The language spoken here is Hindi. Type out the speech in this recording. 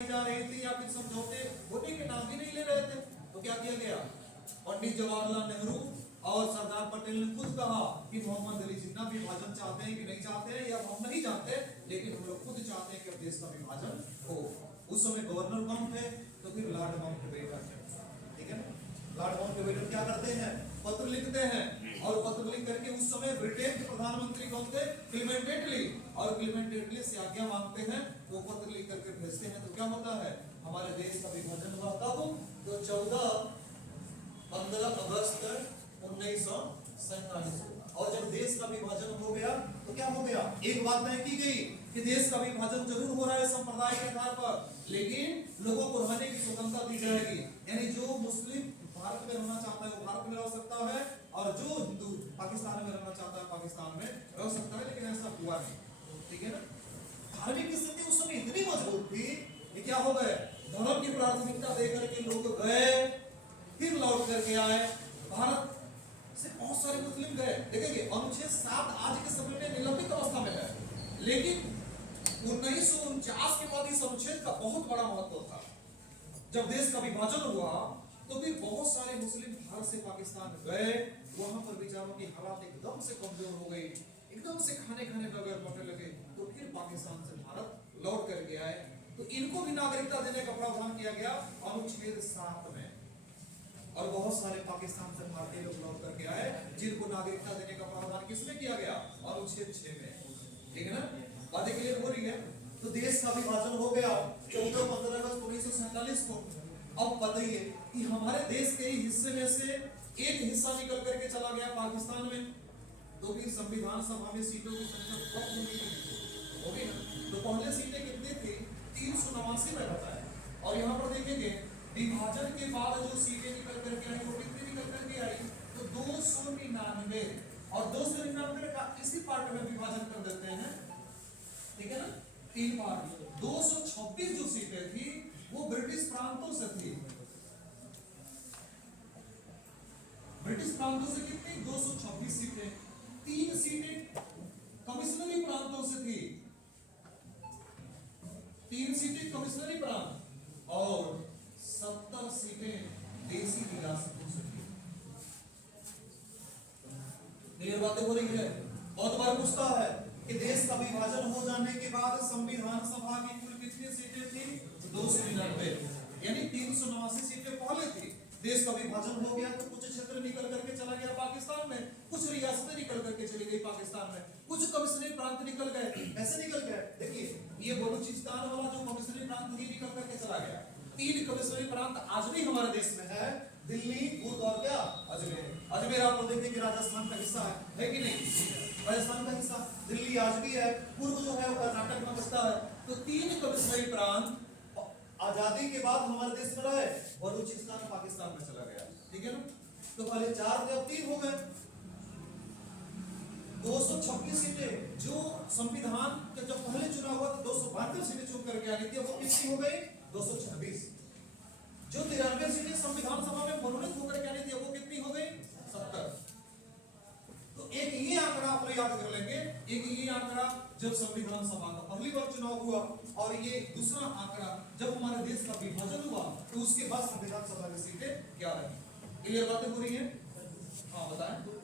जा रही थी या फिर समझौते होने के नाम भी नहीं ले रहे थे। तो क्या किया गया, पंडित जवाहरलाल नेहरू और सरदार पटेल ने खुद कहा कि मोहम्मद अली जिन्ना विभाजन चाहते हैं कि नहीं चाहते हैं या हम नहीं चाहते, लेकिन हम लोग खुद चाहते हैं कि अब देश का विभाजन हो। उस समय गवर्नर कौन थे, तो फिर लॉर्ड माउंटबेटन, ठीक है ना। लॉर्ड माउंटबेटन क्या करते हैं, पत्र लिखते हैं, और पत्र लिख करके उस समय ब्रिटेन के प्रधानमंत्री कौन थे, क्लेमेंट एटली, और क्लेमेंट एटली से आज्ञा मांगते हैं, वो पत्र लिख करके भेजते हैं। तो क्या होता है, हमारे देश का विभाजन हुआ कब, तो 15 अगस्त 1947। और जब देश का विभाजन हो गया तो क्या हो गया, एक बात तय की गई कि देश का विभाजन जरूर हो रहा है संप्रदाय के आधार पर, लेकिन लोगों को रहने की स्वतंत्रता दी जाएगी। यानी जो मुस्लिम भारत में रहना चाहता है वो भारत में रह सकता है, और जो हिंदू पाकिस्तान में रहना चाहता है पाकिस्तान में रह सकता है, लेकिन ऐसा हुआ नहीं, ठीक है ना। धार्मिक स्थिति उस समय इतनी मजबूत थी कि क्या हो गए, धर्म की प्राथमिकता देकर के लोग गए, फिर लौट करके आए। भारत से बहुत सारे मुस्लिम गए, देखेंगे अनुच्छेद 7 आज के समय में निलंबित अवस्था में है, लेकिन 1949 के बाद इस अनुच्छेद का बहुत बड़ा महत्व था। जब देश का विभाजन हुआ तो फिर बहुत सारे मुस्लिम भारत से पाकिस्तान गए, वहां पर बेचारों की हालात एकदम से कमजोर हो गई, एकदम से खाने बगैर मरने लगे, तो फिर पाकिस्तान से भारत लौट करके आए। तो इनको भी नागरिकता देने का प्रावधान किया गया अनुच्छेद 7 में, और बहुत सारे पाकिस्तान से भारतीय लोग लौट करके आए जिनको नागरिकता देने का प्रावधान किसमें किया गया, अनुच्छेद 6 में, ठीक है ना। बातें क्लियर हो रही है। तो देश का विभाजन हो गया 14-15 अगस्त 1947 को। अब बताइए कि हमारे देश के हिस्से में से एक हिस्सा निकल करके चला गया पाकिस्तान में, तो फिर संविधान सभा में सीटों की संख्या कम होगी ना। तो पहले सीटें कितनी थी, 389 में बताया, और यहाँ पर देखेंगे विभाजन के बाद जो सीटें निकल करके आई वो कितनी निकल करके आई, तो 299, और 299 का इसी पार्ट में विभाजन कर देते हैं, ठीक है ना, 3 पार्ट। 226 जो सीटें थी वो ब्रिटिश प्रांतों से थी, ब्रिटिश प्रांतों से कितनी, 226 सीटें, 3 सीटें कमिश्नरी प्रांतों से थी, 3 सीटें कमिश्नरी प्रांत, और 70 सीटें देसी रियासतों से थी। क्लियर बातें हो रही है। बहुत बार पूछता है कि देश का विभाजन हो जाने के बाद संविधान सभा की कुल कितनी सीटें थी, 299, यानी 389 सीटें पहले थी। देश का विभाजन हो गया तो कुछ क्षेत्र निकल करके चला गया पाकिस्तान में, कुछ रियासतें निकल करके चली गई पाकिस्तान में, कुछ कमिश्नरी प्रांत निकल गए, ऐसे निकल गए। देखिए ये बलूचिस्तान वाला जो कमिश्नरी प्रांत ही निकल करके चला गया। 3 कमिश्नरी प्रांत आज भी हमारे देश में है, दिल्ली, बूथ और क्या, अजमेर। अजमेर आप लोग देखेंगे राजस्थान का हिस्सा है कि नहीं, राजस्थान का हिस्सा, दिल्ली आज भी है, पूर्व जो है वो कर्नाटक में बसता है। तो 3 कमिश्नरी प्रांत आजादी के बाद हमारे देश में रहे, बलूचिस्तान पाकिस्तान में चला गया, ठीक है ना। तो पहले 4 थे, अब 3 हो गए। 226 सीटें जो संविधान का जब पहले चुनाव हुआ तो 272 सीटें चुन करके आ गई थी, अब वो कितनी हो गई, 226। जो 93 सीटें संविधान सभा में मनोनीत होकर के आ रही थी, वो कितनी हो गई, 70। तो एक ये आंकड़ा आप लोग याद कर लेंगे, एक ये आंकड़ा जब संविधान सभा का पहली बार चुनाव हुआ, और ये दूसरा आंकड़ा जब हमारे देश का विभाजन हुआ तो उसके बाद संविधान सभा की सीटें क्या रही। क्लियर बातें हो रही है, हाँ बताएं।